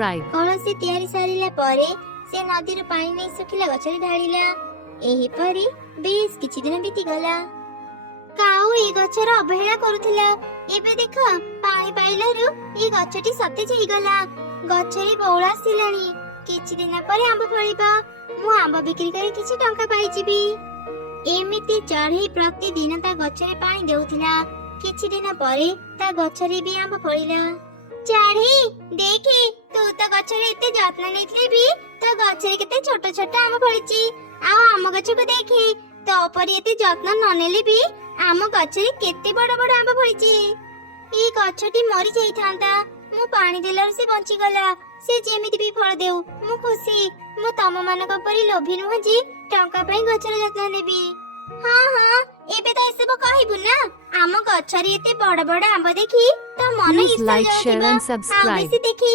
subscribe. कौनसी तैयारी सारिला परे से नदीर पानी नहीं सुखिला गछरे ढाळिला एही परी बेस किछि दिन बीती गला काऊ ए गछर अवहेला करूथिला एबे देख पानी पाइलारु ए गछटी सतेज हेई गला गछरे बौळा सिलाणी किछि दिन परे आंब फळिबा मु आंब बिक्री करी किछि टंका पाइजिबी एमिति चढ़ई प्रतिदिन ता गछरे पानी देउथिला किछि दिन परे ता गछरे भी आंब फळिला चढ़ई देखे तू तो गछरे एते जत्न नेतले भी तो गछरे केते छोट छोट आम फळिची आ आम गछ को देखे तो परी एते जत्न न नेले भी आम गछरे केते बड़ बड़ आम फळिची ई गछटी मरि जाई थांता मु पानी देलार से बंची गला से जेमिति भी फळ देउ मु खुशी मु तम मानक परी लोभी नुह जी टंका पई गछरे जत्न नेबी हाँ हाँ एबे तो एसबो कहबु ना आम गछरे एते बड़ बड़ आंब देखी तो मन Please इच्छा like, share and subscribe. देखी